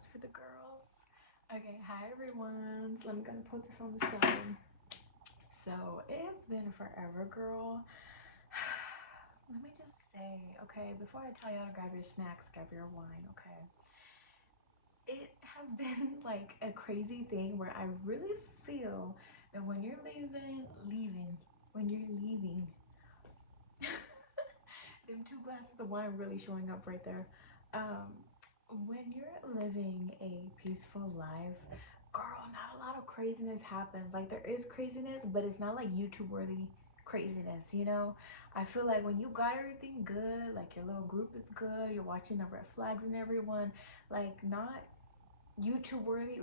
pause for the girls. Okay, hi everyone. So I'm gonna put this on the side. So it has been forever, girl. Let me just say, okay, before I tell y'all to grab your snacks, grab your wine, okay? It has been like a crazy thing where I really feel that when you're leaving, them 2 glasses of wine really showing up right there. When you're living a peaceful life, girl, not a lot of craziness happens. Like there is craziness, but it's not like YouTube worthy craziness, you know? I feel like when you got everything good, like your little group is good, you're watching the red flags and everyone, like not YouTube worthy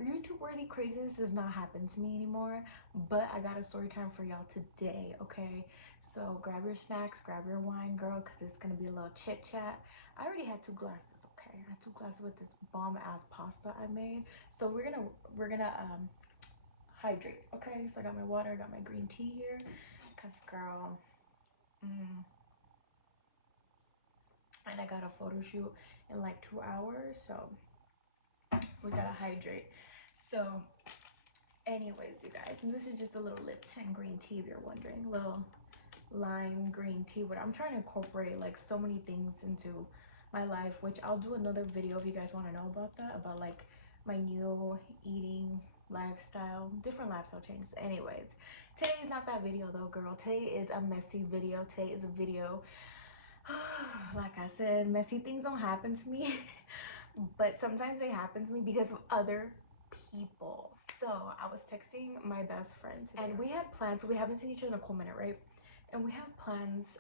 craziness does not happen to me anymore. But I got a story time for y'all today, okay? So grab your snacks, grab your wine, girl, because it's gonna be a little chit chat. I already had 2 glasses, okay? I had 2 glasses with this bomb ass pasta I made. So we're gonna hydrate, okay? So I got my water, I got my green tea here, cause girl, and I got a photo shoot in like 2 hours, so we gotta hydrate. So anyways, you guys, and this is just a little Lipton green tea if you're wondering, little lime green tea. But I'm trying to incorporate like so many things into my life, which I'll do another video if you guys want to know about that, about like my new eating lifestyle, different lifestyle changes. Anyways, today is not that video though, girl. Today is a messy video. Today is a video like I said, messy things don't happen to me but sometimes they happen to me because of other people. So I was texting my best friend today, and we had plans. So we haven't seen each other in a cool minute, right? And we have plans.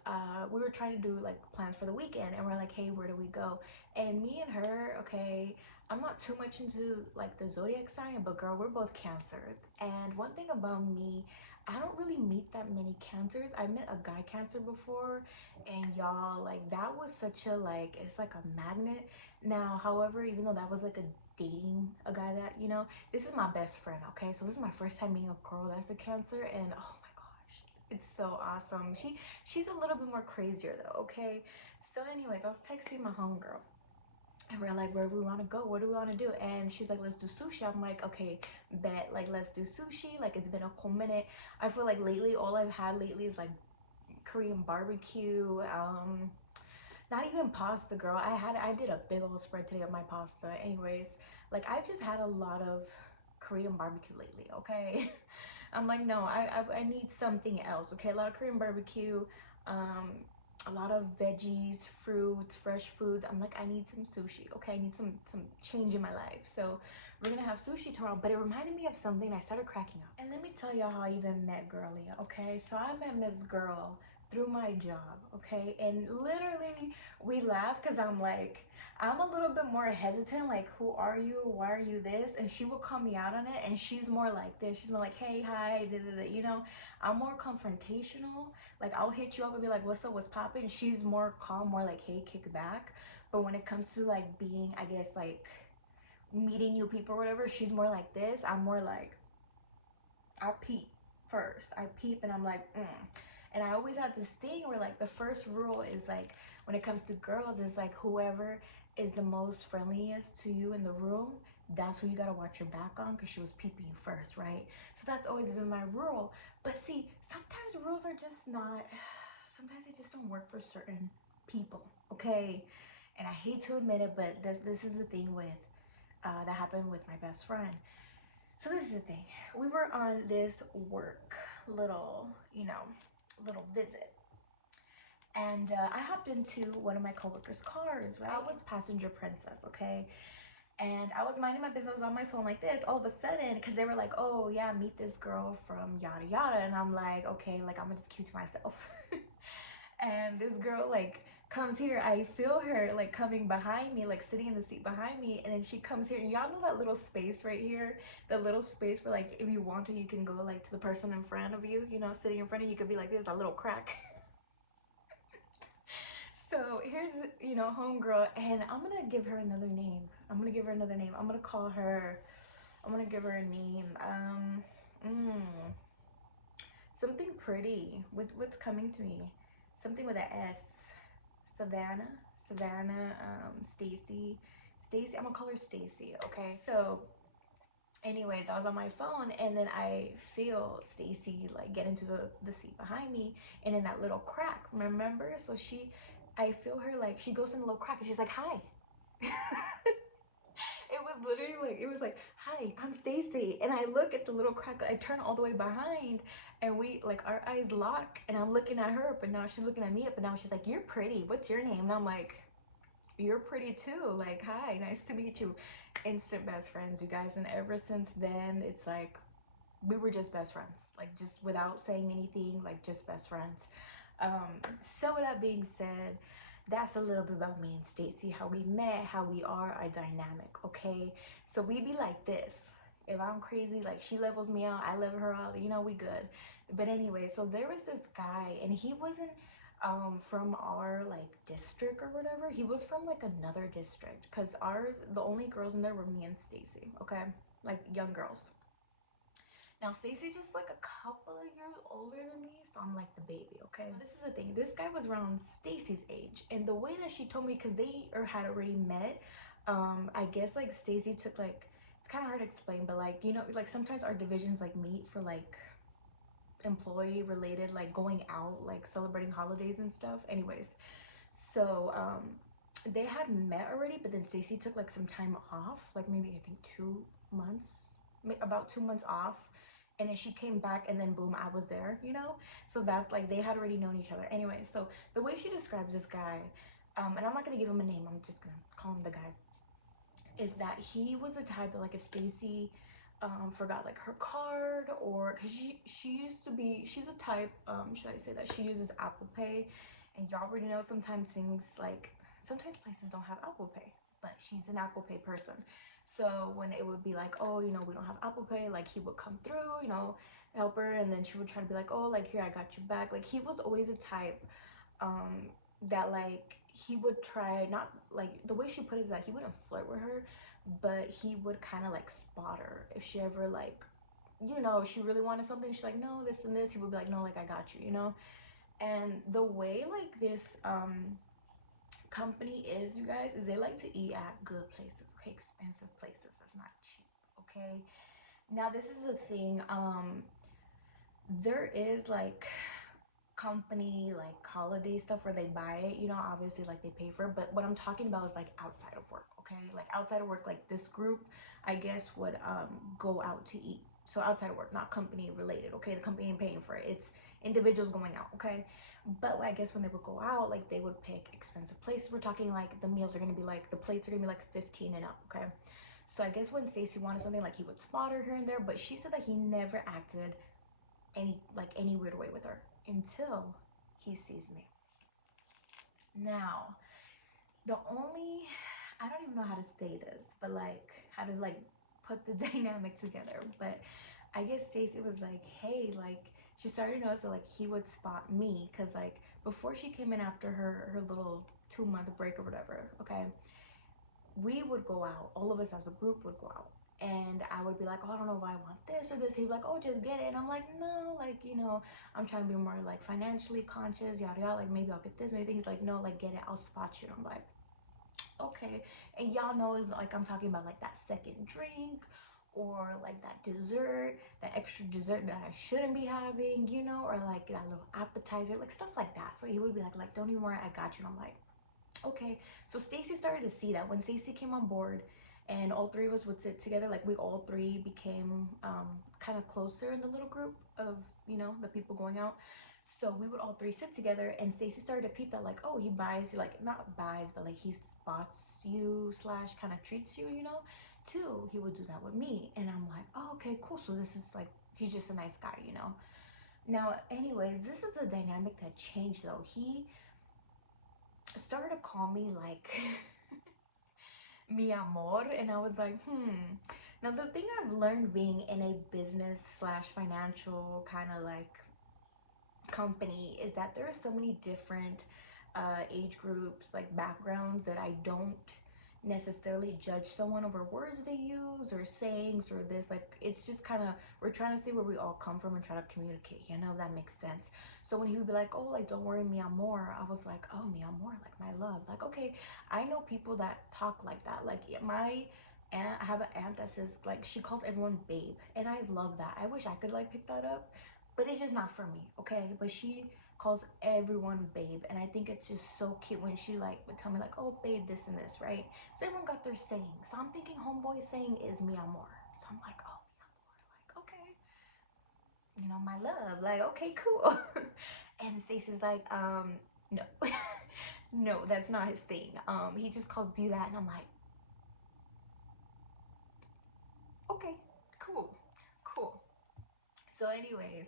We were trying to do like plans for the weekend, and we're like, hey, where do we go? And me and her, okay, I'm not too much into like the zodiac sign, but girl, we're both Cancers. And one thing about me, I don't really meet that many Cancers. I met a guy Cancer before, and y'all, like that was such a like, it's like a magnet. Now, however, even though that was like dating a guy that, you know, this is my best friend, okay? So this is my first time meeting a girl that's a Cancer, and oh my gosh, it's so awesome. She's a little bit more crazier though, okay? So anyways, I was texting my homegirl, and we're like, where do we want to go? What do we want to do? And she's like, let's do sushi. I'm like, okay, bet, like let's do sushi. Like it's been a cool minute. I feel like lately, all I've had lately is like Korean barbecue, not even pasta, girl. I did a big old spread today of my pasta. Anyways, like I've just had a lot of Korean barbecue lately, okay? I'm like, no, I need something else, okay? A lot of Korean barbecue, a lot of veggies, fruits, fresh foods. I'm like, I need some sushi, okay? I need some change in my life. So we're gonna have sushi tomorrow. But it reminded me of something, and I started cracking up. And let me tell y'all how I even met Girlie, okay? So I met Miss Girl through my job, okay? And literally we laugh because I'm like, I'm a little bit more hesitant, like, who are you? Why are you this? And she will call me out on it, and she's more like this. She's more like, hey, hi, you know? I'm more confrontational. Like, I'll hit you up and be like, what's up, what's poppin'? She's more calm, more like, hey, kick back. But when it comes to like being, I guess, like meeting new people or whatever, she's more like this. I'm more like, I peep first. I peep and I'm like, And I always had this thing where like the first rule is like, when it comes to girls, is like whoever is the most friendliest to you in the room, that's who you gotta watch your back on, because she was peeping you first, right? So that's always been my rule. But see, sometimes rules are just not, sometimes they just don't work for certain people, okay? And I hate to admit it, but this is the thing with, that happened with my best friend. So this is the thing. We were on this work little, you know, little visit. And I hopped into one of my coworkers' cars, right? I was passenger princess, okay? And I was minding my business, I was on my phone like this, all of a sudden, because they were like, oh yeah, meet this girl from yada yada. And I'm like, okay, like I'm gonna just keep to myself. And this girl like comes here, I feel her like coming behind me, like sitting in the seat behind me, and then she comes here, and y'all know that little space right here, the little space where like if you want to, you can go like to the person in front of you, you know, sitting in front of you, could be like this, a little crack. So here's, you know, homegirl, and I'm gonna give her another name. I'm gonna give her another name. I'm gonna call her, I'm gonna give her a name. Something pretty. What's coming to me? Something with an S. Savannah, Stacy, Stacy, I'm gonna call her Stacy, okay? So anyways, I was on my phone and then I feel Stacy like get into the seat behind me, and in that little crack, remember? So I feel her like she goes in a little crack and she's like, hi. It was literally like, it was like, hi, I'm Stacy. And I look at the little crack, I turn all the way behind, and we like our eyes lock, and I'm looking at her, but now she's looking at me, but now she's like, you're pretty, what's your name? And I'm like, you're pretty too, like, hi, nice to meet you. Instant best friends, you guys. And ever since then, it's like we were just best friends, like just without saying anything, like just best friends. So with that being said, that's a little bit about me and Stacy, how we met, how we are, our dynamic, okay? So we be like this. If I'm crazy, like she levels me out, I level her out, you know, we good. But anyway, so there was this guy, and he wasn't from our like district or whatever. He was from like another district, because ours, the only girls in there were me and Stacy, okay? Like young girls. Now Stacy's just like a couple of years older than me, so I'm like the baby, okay? Now, this is the thing. This guy was around Stacy's age, and the way that she told me, because they had already met, I guess like Stacy took like, it's kind of hard to explain, but like, you know, like sometimes our divisions like meet for like employee related, like going out, like celebrating holidays and stuff. Anyways, so they had met already, but then Stacy took like some time off, like maybe I think 2 months, about 2 months off, and then she came back, and then boom, I was there, you know? So that like they had already known each other. Anyway, so the way she describes this guy, and I'm not gonna give him a name, I'm just gonna call him the guy, is that he was the type that like if Stacy forgot like her card, or because she used to be, she's a type, should I say that she uses Apple Pay, and y'all already know sometimes things like, sometimes places don't have Apple Pay, but she's an Apple Pay person. So when it would be like, oh, you know, we don't have Apple Pay, like he would come through, you know, help her, and then she would try to be like, oh, like here, I got you back. Like he was always a type that like he would try, not like the way she put it is that he wouldn't flirt with her, but he would kind of like spot her if she ever like, you know, she really wanted something, she's like, no, this and this, he would be like, no, like I got you, you know. And the way like this company is, you guys, is they like to eat at good places, okay, expensive places, that's not cheap, okay. Now this is a thing, there is like company like holiday stuff where they buy it, you know, obviously like they pay for it, but what I'm talking about is like outside of work, okay, like outside of work, like this group I guess would go out to eat. So outside of work, not company related, okay, the company ain't paying for it, it's individuals going out, okay. But I guess when they would go out, like they would pick expensive places. We're talking like the meals are gonna be like, the plates are gonna be like 15 and up, okay. So I guess when Stacy wanted something, like he would spot her here and there, but she said that he never acted any weird way with her until he sees me. Now, the only, I don't even know how to say this, but like how to like put the dynamic together, but I guess Stacey was like, hey, like she started to notice that like he would spot me, because like before she came in after her little 2-month break or whatever, okay, we would go out, all of us as a group would go out, and I would be like, oh, I don't know if I want this or this. He'd be like, oh, just get it. And I'm like, no, like, you know, I'm trying to be more like financially conscious, yada yada, like maybe I'll get this, maybe. He's like, no, like get it, I'll spot you. And I'm like, okay. And y'all know is like I'm talking about like that second drink, or like that dessert, that extra dessert that I shouldn't be having, you know, or like that little appetizer, like stuff like that. So he would be like don't even worry, I got you. And I'm like, okay. So Stacy started to see that when Stacy came on board, and all three of us would sit together, like we all three became kind of closer in the little group of, you know, the people going out. So we would all three sit together, and Stacy started to peep that like, oh, he buys you, like not buys, but like he spots you slash kind of treats you, you know, too. He would do that with me, and I'm like, oh, okay, cool. So this is like, he's just a nice guy, you know. Now, anyways, this is a dynamic that changed though. He started to call me like mi amor, and I was like, Now the thing I've learned being in a business slash financial kind of like company is that there are so many different age groups, like backgrounds, that I don't necessarily judge someone over words they use or sayings or this. Like, it's just kind of, we're trying to see where we all come from and try to communicate, you know, that makes sense. So when he would be like, oh, like, don't worry, mi amor, I was like, oh, mi amor, like my love. Like, okay, I know people that talk like that. Like, my aunt, I have an aunt that says, like, she calls everyone babe, and I love that. I wish I could like pick that up, but it's just not for me, okay? But she calls everyone babe, and I think it's just so cute when she like would tell me like, oh babe, this and this, right? So everyone got their saying. So I'm thinking homeboy saying is mi amor. So I'm like, oh, mi amor, like, okay, you know, my love, like, okay, cool. And Stacey's like, no. No, that's not his thing. He just calls you that, and I'm like, okay, cool, cool. So anyways,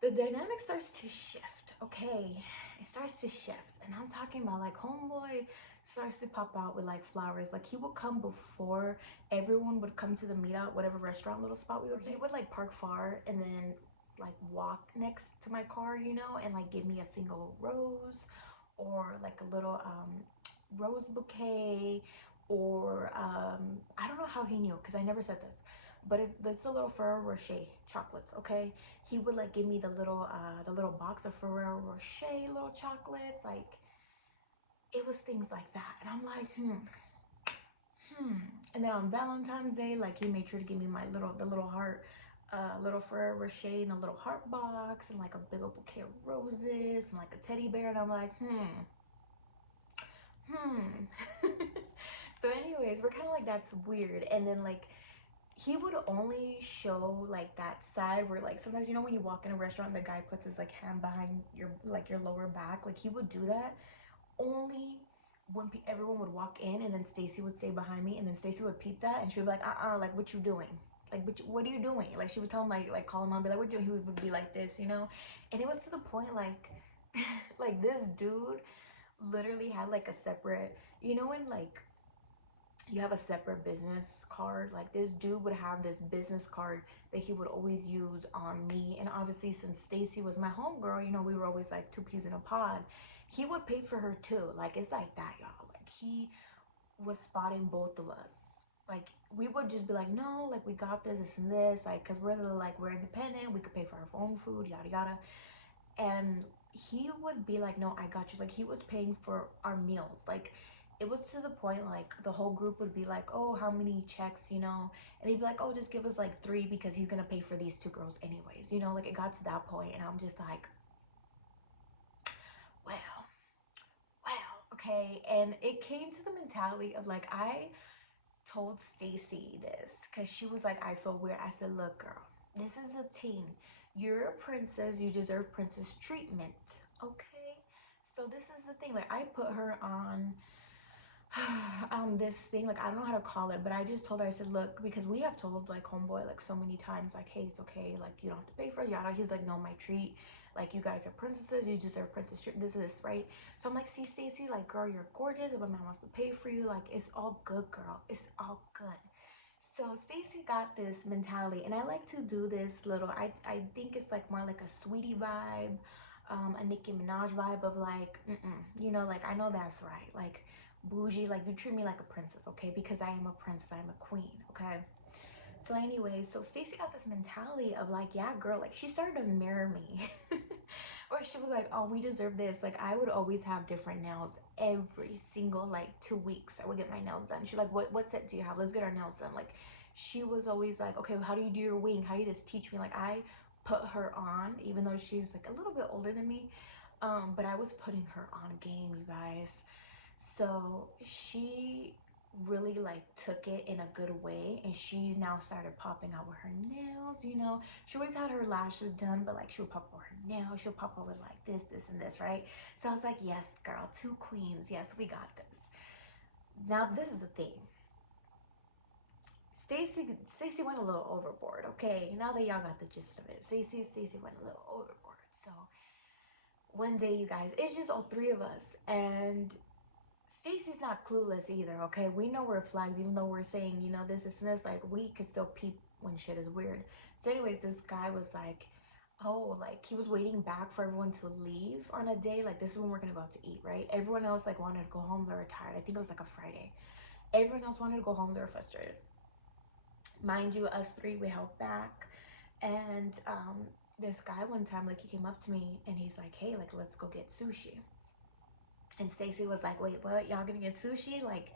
the dynamic starts to shift, okay? It starts to shift, and I'm talking about like homeboy starts to pop out with like flowers. Like, he would come before everyone would come to the meetup, whatever restaurant little spot we would. He would like park far and then like walk next to my car, you know, and like give me a single rose or like a little rose bouquet, or I don't know how he knew because I never said this, but it's a little Ferrero Rocher chocolates, okay? He would like give me the little box of Ferrero Rocher little chocolates. Like, it was things like that, and I'm like, And then on Valentine's Day, like, he made sure to give me the little heart, little Ferrero Rocher in a little heart box, and like a big old bouquet of roses and like a teddy bear, and I'm like, So anyways, we're kind of like, that's weird. And then like, he would only show like that side where like sometimes, you know, when you walk in a restaurant and the guy puts his like hand behind your like your lower back, like he would do that only when everyone would walk in, and then Stacy would stay behind me, and then Stacy would peep that, and she would be like, like, what you doing? Like, what are you doing? Like, she would tell him, like call him on, be like, what you doing? He would be like this, you know? And it was to the point like like, this dude literally had like a separate, you know, when like you have a separate business card, like, this dude would have this business card that he would always use on me. And obviously, since Stacy was my homegirl, you know, we were always like two peas in a pod. He would pay for her too. Like, it's like that, y'all. Like, he was spotting both of us. Like, we would just be like, no, like, we got this and this, like, because we're independent, we could pay for our own food, yada yada. And he would be like, no, I got you. Like, he was paying for our meals. Like, it was to the point like the whole group would be like, oh, how many checks, you know? And he'd be like, oh, just give us like 3 because he's gonna pay for these 2 girls anyways, you know? Like, it got to that point, and I'm just like, wow, okay. And it came to the mentality of like, I told Stacy this because she was like, I feel weird. I said, look, girl, this is a teen. You're a princess. You deserve princess treatment, okay? So this is the thing. Like, I put her on this thing, like, I don't know how to call it, but I just told her, I said, look, because we have told like homeboy like so many times, like, hey, it's okay, like, you don't have to pay for it, yada. He's like, no, my treat, like, you guys are princesses, you deserve princess treat, this, right? So I'm like, see, Stacy, like, girl, you're gorgeous. If a man wants to pay for you, like, it's all good, girl, it's all good. So Stacy got this mentality, and I like to do this little, I think it's like more like a sweetie vibe, a Nicki Minaj vibe of like, you know, like, I know that's right, like, bougie, like, you treat me like a princess, okay? Because I am a princess, I am a queen, okay? So anyways, so Stacy got this mentality of like, yeah, girl, like, she started to mirror me. Or she was like, oh, we deserve this. Like, I would always have different nails every single like 2 weeks. I would get my nails done. She's like, what set do you have? Let's get our nails done. Like, she was always like, okay, how do you do your wing? How do you just teach me? Like, I put her on, even though she's like a little bit older than me. But I was putting her on game, you guys. So she really like took it in a good way, and she now started popping out with her nails, you know. She always had her lashes done, but like, she would pop over her nails, she'll pop over like this and this, right? So I was like, yes, girl, 2 queens, yes, we got this. Now this is the thing, Stacy went a little overboard, okay? Now that y'all got the gist of it, Stacy went a little overboard. So one day, you guys, it's just all 3 of us, and Stacy's not clueless either, okay? We know we're flags, even though we're saying, you know, this and this, like, we could still peep when shit is weird. So anyways, this guy was like, oh, like he was waiting back for everyone to leave on a day. Like, this is when we're gonna go out to eat, right? Everyone else like wanted to go home. They were tired. I think it was like a Friday. Everyone else wanted to go home. They were frustrated. Mind you, us three, we held back. And this guy one time, like, he came up to me and he's like, hey, like, let's go get sushi. And Stacy was like, wait, what? Y'all gonna get sushi? Like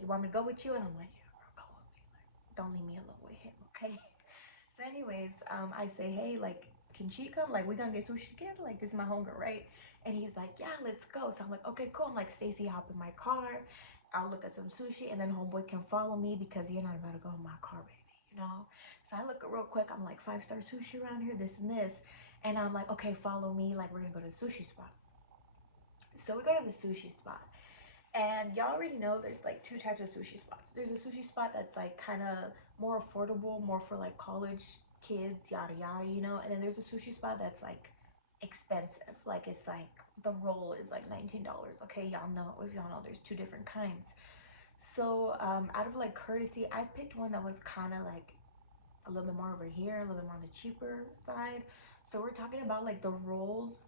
you want me to go with you? And I'm like, yeah, girl, go with me. Like, don't leave me alone with him, okay? So anyways, I say, hey, like, can she come? Like, we gonna get sushi together? Like, this is my homegirl, right? And he's like, yeah, let's go. So I'm like, okay, cool. I'm like, Stacy, hop in my car. I'll look at some sushi, and then homeboy can follow me because you're not about to go in my car, baby, you know? So I look real quick. I'm like, 5-star sushi around here, this and this. And I'm like, okay, follow me. Like, we're gonna go to the sushi spot. So we go to the sushi spot. And y'all already know there's like two types of sushi spots. There's a sushi spot that's like kind of more affordable, more for like college kids, yada yada, you know. And then there's a sushi spot that's like expensive. Like, it's like the roll is like $19. Okay, y'all know, if y'all know, there's two different kinds. So out of like courtesy, I picked one that was kind of like a little bit more over here, a little bit more on the cheaper side. So we're talking about like the rolls,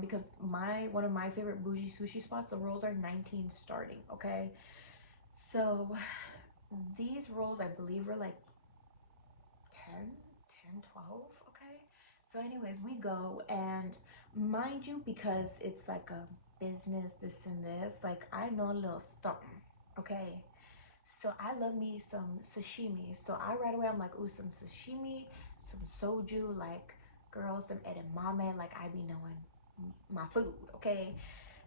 because one of my favorite bougie sushi spots, the rolls are 19 starting, okay? So these rolls, I believe, were like 12, okay? So anyways, we go, and mind you, because it's like a business, this and this, like, I know a little something, okay? So I love me some sashimi. So I right away, I'm like, ooh, some sashimi, some soju, like, girl, some edamame, like, I be knowing my food, okay?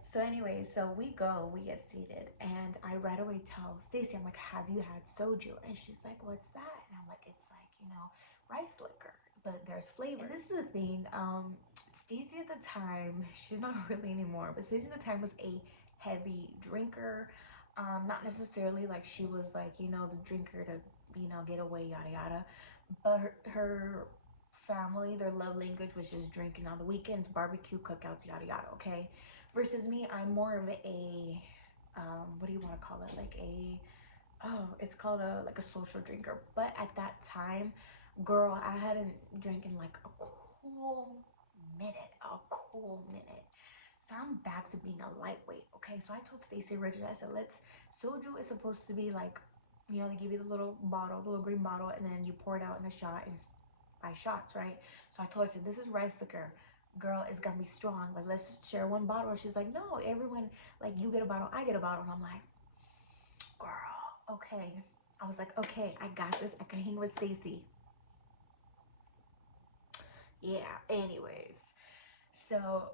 So anyway, so we go, we get seated, and I right away tell Stacy, I'm like, have you had soju? And she's like, what's that? And I'm like, it's like, you know, rice liquor, but there's flavor. And this is the thing, Stacy at the time, she's not really anymore, but Stacy at the time was a heavy drinker. Not necessarily like she was like, you know, the drinker to, you know, get away, yada yada, but her family, their love language was just drinking on the weekends, barbecue, cookouts, yada yada, okay? Versus me, I'm more of a what do you want to call it, like a, oh, it's called a, like a social drinker. But at that time, girl, I hadn't drank in like a cool minute. So I'm back to being a lightweight, okay? So I told Stacey originally, I said, soju is supposed to be like, you know, they give you the little bottle, the little green bottle, and then you pour it out in a shot, and it's by shots, right? So I told her, I said, this is rice liquor. Girl, it's gonna be strong. Like, let's share one bottle. She's like, no, everyone, like, you get a bottle, I get a bottle. And I'm like, girl, okay. I was like, okay, I got this. I can hang with Stacey. Yeah, anyways. So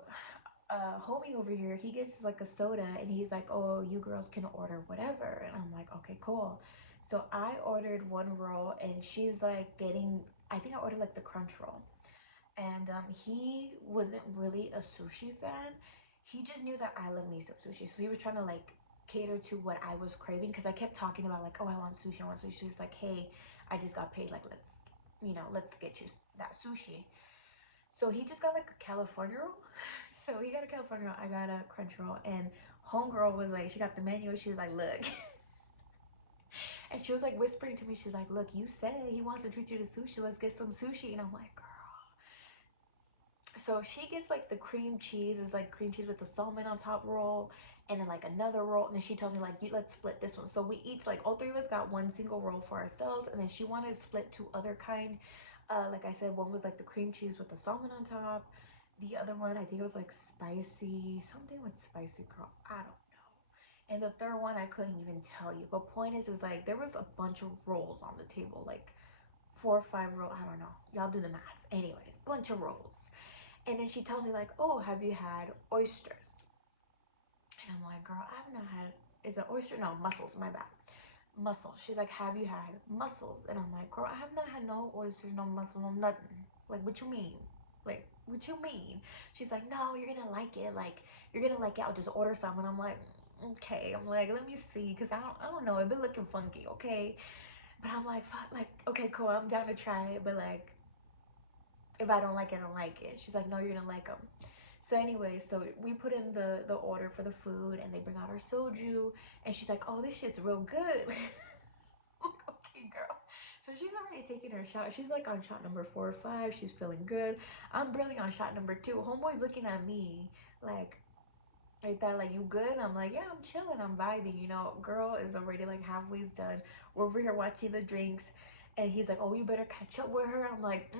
homie over here, he gets like a soda, and he's like, oh, you girls can order whatever. And I'm like, okay, cool. So I ordered one roll, and she's like getting, I think I ordered like the crunch roll. And he wasn't really a sushi fan. He just knew that I love me some sushi, so he was trying to like cater to what I was craving, because I kept talking about like, oh, I want sushi, I want sushi. He's like, hey, I just got paid, like, let's, you know, let's get you that sushi. So he just got like a California roll. So he got a California roll, I got a crunch roll, and homegirl was like, she got the menu, she's like, look. And she was like whispering to me, she's like, look, you said he wants to treat you to sushi, let's get some sushi. And I'm like, girl. So she gets like the cream cheese, is like cream cheese with the salmon on top roll, and then like another roll, and then she tells me like, let's split this one. So we each, like, all three of us got one single roll for ourselves, and then she wanted to split two other kind. Like I said, one was like the cream cheese with the salmon on top. The other one, I think it was like spicy, something with spicy, girl, I don't know. And the third one, I couldn't even tell you. But point is like, there was a bunch of rolls on the table, like 4 or 5 rolls, I don't know. Y'all do the math. Anyways, bunch of rolls. And then she tells me like, oh, have you had oysters? And I'm like, girl, I've not had, is it oyster? No, mussels, my bad. Mussels. She's like, have you had mussels? And I'm like, girl, I have not had no oysters, no mussels, no nothing. Like, what you mean? Like, what you mean? She's like, no, you're gonna like it. Like, you're gonna like it. I'll just order some. And I'm like, okay. I'm like, let me see, because I don't know. It been looking funky, okay? But I'm like, fuck, like, okay, cool. I'm down to try it. But like, if I don't like it, I don't like it. She's like, no, you're gonna like them. So anyway, so we put in the order for the food, and they bring out our soju, and she's like, oh, this shit's real good. Okay, girl. So she's already taking her shot. She's like on shot number 4 or 5. She's feeling good. I'm barely on shot number 2. Homeboy's looking at me like that, like, you good? I'm like, yeah, I'm chilling, I'm vibing, you know. Girl is already like halfway done. We're over here watching the drinks, and he's like, oh, you better catch up with her. I'm like,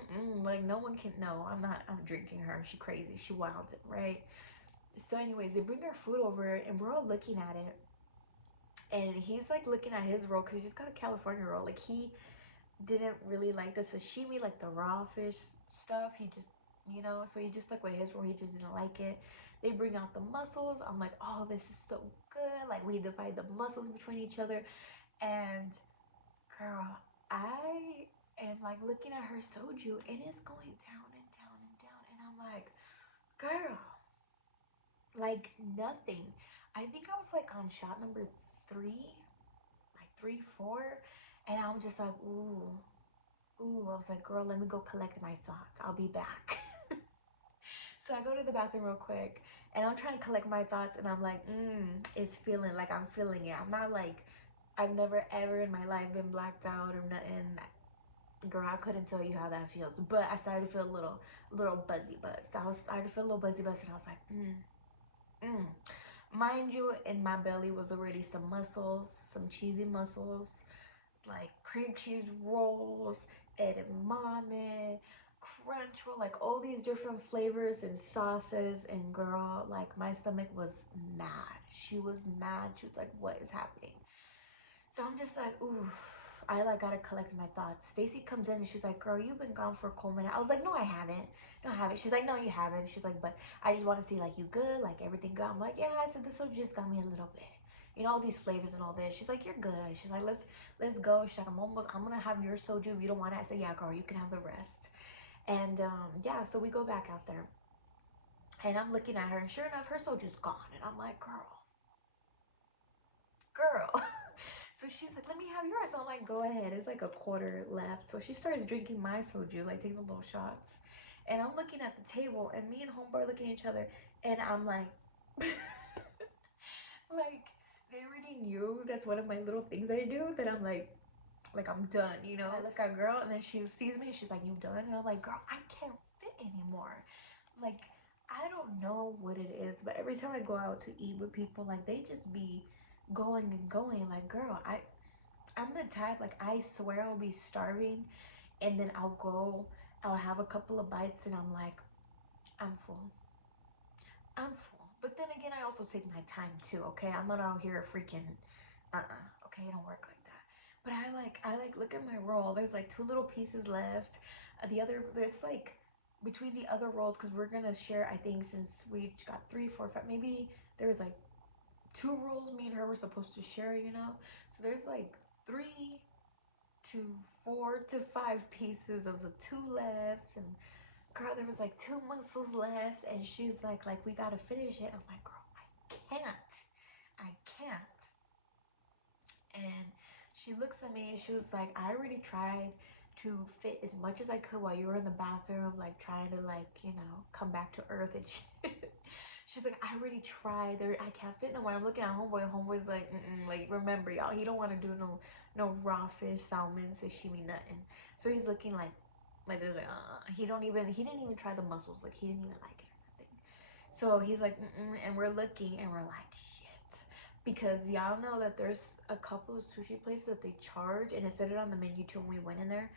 like, no one can. No, I'm drinking her. She crazy. She wilded, right? So anyways, they bring our food over, and we're all looking at it, and he's like looking at his roll because he just got a California roll. Like, he didn't really like the sashimi, like the raw fish stuff. He just, you know, so he just stuck with his roll. He just didn't like it. They bring out the mussels. I'm like, oh, this is so good. Like, we divide the mussels between each other. And girl, I am like looking at her soju, and it's going down and down and down. And I'm like, girl, like nothing. I think I was like on shot number 3, like 3, 4. And I'm just like, ooh, ooh. I was like, girl, let me go collect my thoughts. I'll be back. So I go to the bathroom real quick, and I'm trying to collect my thoughts, and I'm like, it's feeling, like, I'm feeling it. I'm not like, I've never ever in my life been blacked out or nothing. Girl, I couldn't tell you how that feels, but I started to feel a little buzzy buzz. So I was started to feel a little buzzy buzz, and I was like, Mind you, in my belly was already some mussels, some cheesy mussels, like cream cheese rolls, edamame, crunch roll, like all these different flavors and sauces. And girl, like, my stomach was mad. She was mad. She was like, what is happening? So I'm just like, ooh. I like gotta collect my thoughts. Stacy comes in and she's like, girl, you've been gone for a cool minute. I was like, no, I haven't. No, I haven't. She's like, no, you haven't. She's like, but I just want to see, like, you good, like everything good. I'm like, yeah. I said, this one just got me a little bit, you know, all these flavors and all this. She's like, you're good. She's like, let's go. She's like, I'm gonna have your soju if you don't want it. I said, yeah, girl, you can have the rest. And yeah, so we go back out there, and I'm looking at her, and sure enough, her soju's gone. And I'm like, girl. So she's like, let me have yours. So I'm like, go ahead. It's like a quarter left. So she starts drinking my soju, like taking the little shots. And I'm looking at the table, and me and homeboy are looking at each other, and I'm like, like, they already knew that's one of my little things I do, that I'm like I'm done, you know. I look at girl, and then she sees me, and she's like, you done? And I'm like, girl, I can't fit anymore. Like, I don't know what it is, but every time I go out to eat with people, like, they just be going and going. Like, girl, I'm the type, like, I swear I'll be starving, and then I'll have a couple of bites, and I'm like, I'm full. I'm full. But then again, I also take my time too, okay? I'm not out here freaking, okay? It don't work like that. But I like look at my roll. There's like 2 little pieces left. There's like, between the other rolls, because we're gonna share, I think, since we got 3, 4, 5, maybe there's like 2 rolls me and her were supposed to share, you know? So there's like 3 to 4 to 5 pieces of the 2 left. And girl, there was like 2 mussels left, and she's like, we gotta finish it. I'm like, girl, I can't. And she looks at me, and she was like, I already tried to fit as much as I could while you were in the bathroom, like trying to, like, you know, come back to earth and shit. She's like, I already tried. I can't fit no more. I'm looking at homeboy, and homeboy's like, like, remember, y'all, he don't want to do no raw fish, salmon, sashimi, nothing. So he's looking like there's like, he didn't even try the mussels. Like, he didn't even like it or nothing. So he's like, and we're looking, and we're like, shit. Because y'all know that there's a couple of sushi places that they charge, and it said it on the menu too when we went in there.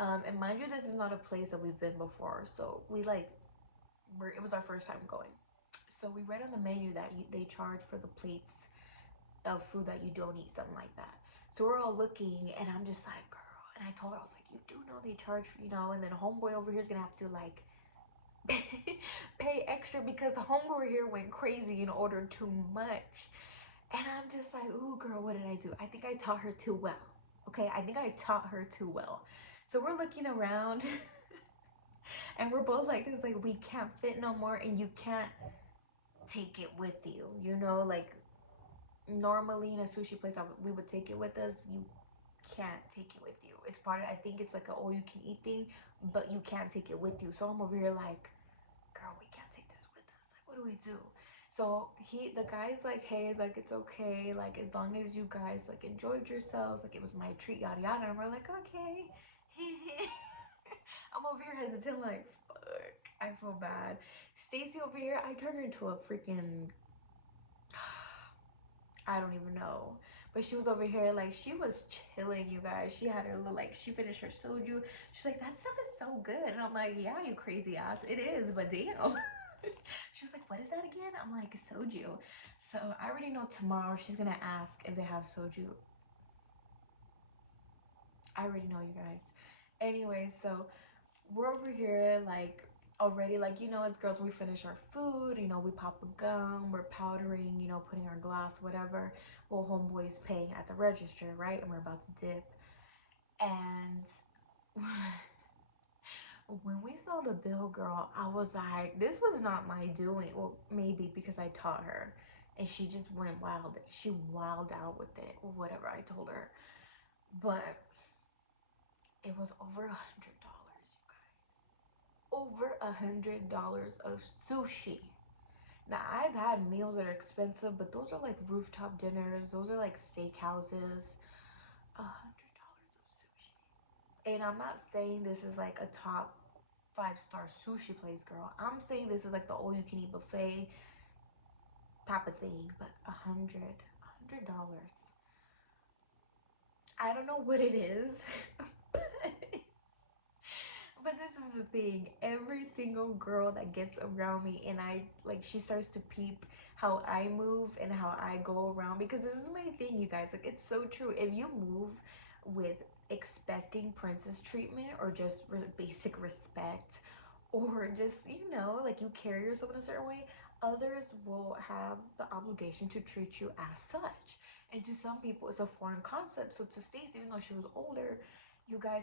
And mind you, this is not a place that we've been before. So it was our first time going. So we read on the menu that they charge for the plates of food that you don't eat, something like that. So we're all looking, and I'm just like, girl. And I told her, I was like, you do know they charge, you know. And then homeboy over here is gonna have to, like, pay extra, because the homeboy over here went crazy and ordered too much. And I'm just like, ooh, girl, what did I do? I think I taught her too well. Okay, I think I taught her too well. So we're looking around, and we're both like this, like, we can't fit no more, and you can't take it with you, you know. Like, normally in a sushi place, we would take it with us. You can't take it with you. It's part of, I think it's like a all you can eat thing, but you can't take it with you. So I'm over here like, girl, we can't take this with us. Like, what do we do? So the guy's like, hey, like it's okay, like as long as you guys like enjoyed yourselves, like it was my treat, yada yada. And we're like, okay. I'm over here hesitant, like fuck, I feel bad. Stacy over here, I turned her into a freaking, I don't even know. But she was over here, like, she was chilling, you guys. She had her little, like, she finished her soju. She's like, that stuff is so good. And I'm like, yeah, you crazy ass. It is, but damn. She was like, what is that again? I'm like, soju. So I already know tomorrow she's gonna ask if they have soju. I already know, you guys. Anyway, so we're over here, like, already, like, you know, as girls, we finish our food, you know, we pop a gum, we're powdering, you know, putting our glass, whatever. Well, homeboy's paying at the register, right? And we're about to dip. And when we saw the bill, girl, I was like, this was not my doing. Well, maybe because I taught her. And she just went wild. She wilded out with it, or whatever I told her. But it was over $100, you guys. Over $100 of sushi. Now, I've had meals that are expensive, but those are like rooftop dinners. Those are like steakhouses. $100 of sushi. And I'm not saying this is like a top 5-star sushi place, girl. I'm saying this is like the all-you-can-eat buffet type of thing. But $100. I don't know what it is. But this is the thing, every single girl that gets around me and I like, she starts to peep how I move and how I go around, because this is my thing, you guys. Like, it's so true. If you move with expecting princess treatment, or just basic respect, or just, you know, like you carry yourself in a certain way, others will have the obligation to treat you as such. And to some people it's a foreign concept. So to Stacey, even though she was older, you guys,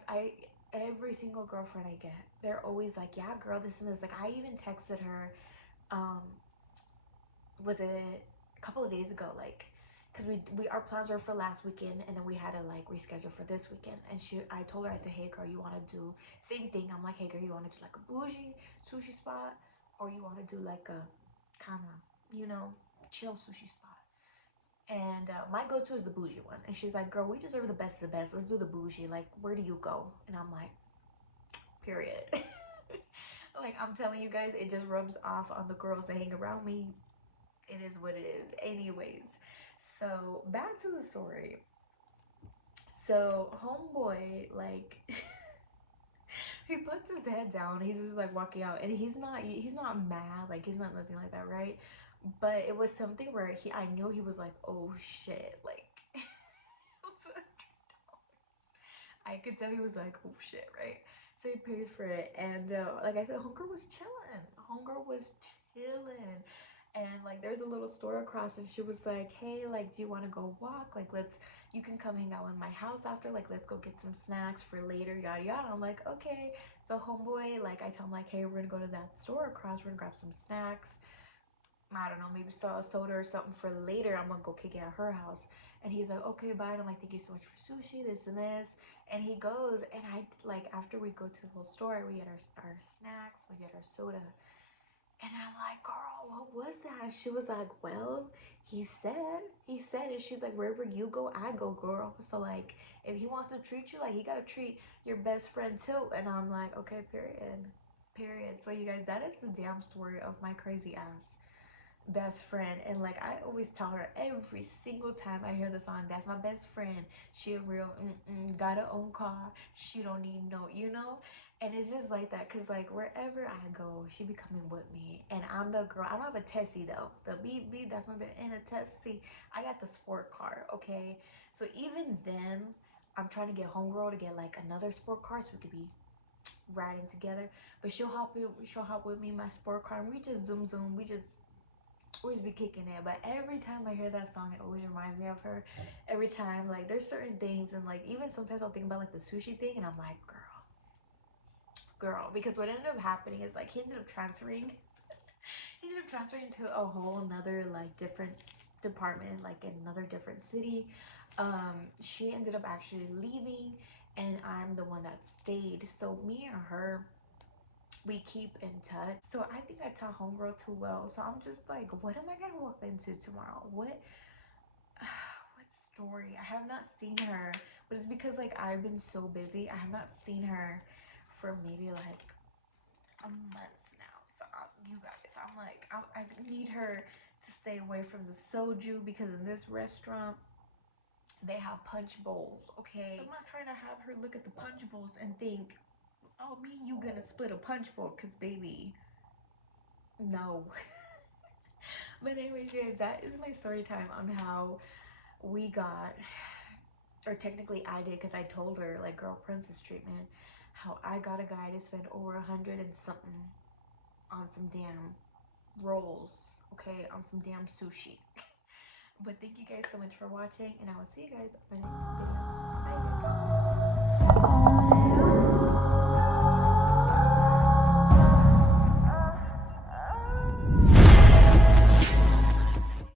every single girlfriend I get, they're always like, yeah, girl, this and this. Like, I even texted her, um, was it a couple of days ago, like, because we our plans were for last weekend, and then we had to like reschedule for this weekend. And I told her, I said, hey girl, you want to do same thing? I'm like, hey girl, you want to do like a bougie sushi spot, or you want to do like a kind of, you know, chill sushi spot? And my go-to is the bougie one. And she's like, girl, we deserve the best of the best. Let's do the bougie. Like, where do you go? And I'm like, period. Like, I'm telling you guys, it just rubs off on the girls that hang around me. It is what it is. Anyways, so back to the story. So homeboy, like, he puts his head down. He's just like walking out, and he's not mad. Like, he's not nothing like that, right? But it was something where I knew he was like, oh shit, like, I could tell he was like, oh shit, right? So he pays for it, and like I said, homegirl was chilling. Homegirl was chilling. And like, there's a little store across, and she was like, hey, like, do you want to go walk? Like, you can come hang out in my house after. Like, let's go get some snacks for later, yada yada. I'm like, okay. So homeboy, like, I tell him like, hey, we're gonna go to that store across. We're gonna grab some snacks. I don't know, maybe saw a soda or something for later. I'm gonna go kick it at her house. And he's like, okay, bye. And I'm like, thank you so much for sushi, this and this. And he goes, and I, like, after we go to the little store, we get our snacks, we get our soda. And I'm like, girl, what was that? She was like, well, he said, and she's like, wherever you go, I go, girl. So like, if he wants to treat you, like, he gotta treat your best friend too. And I'm like, okay, period. So you guys, that is the damn story of my crazy ass best friend. And like, I always tell her every single time I hear the song, that's my best friend. She a real got her own car, she don't need no, you know. And it's just like that, because like, wherever I go, she be coming with me. And I'm the girl. I don't have a Tessie though. The BB, that's my best. And a Tessie, I got the sport car, okay? So even then, I'm trying to get homegirl to get like another sport car so we could be riding together. But she'll hop with me in my sport car, and we just zoom, we just always be kicking it. But every time I hear that song, it always reminds me of her. Every time, like, there's certain things, and like, even sometimes I'll think about like the sushi thing, and I'm like, girl, because what ended up happening is like, he ended up transferring to a whole nother like different department, like in another different city. She ended up actually leaving, and I'm the one that stayed. So me and her, we keep in touch. So I think I taught homegirl too well. So I'm just like, what am I gonna walk into tomorrow? What story? I have not seen her, but it's because like I've been so busy. I have not seen her for maybe like a month now. So you guys, I'm like, I need her to stay away from the soju, because in this restaurant they have punch bowls, okay? So I'm not trying to have her look at the punch bowls and think, oh, me and you gonna split a punch bowl, because baby, no. But anyways, guys, that is my story time on how we got, or technically I did, because I told her, like, girl princess treatment, how I got a guy to spend over 100 and something on some damn rolls, okay, on some damn sushi. But thank you guys so much for watching, and I will see you guys in my next video. Bye, guys.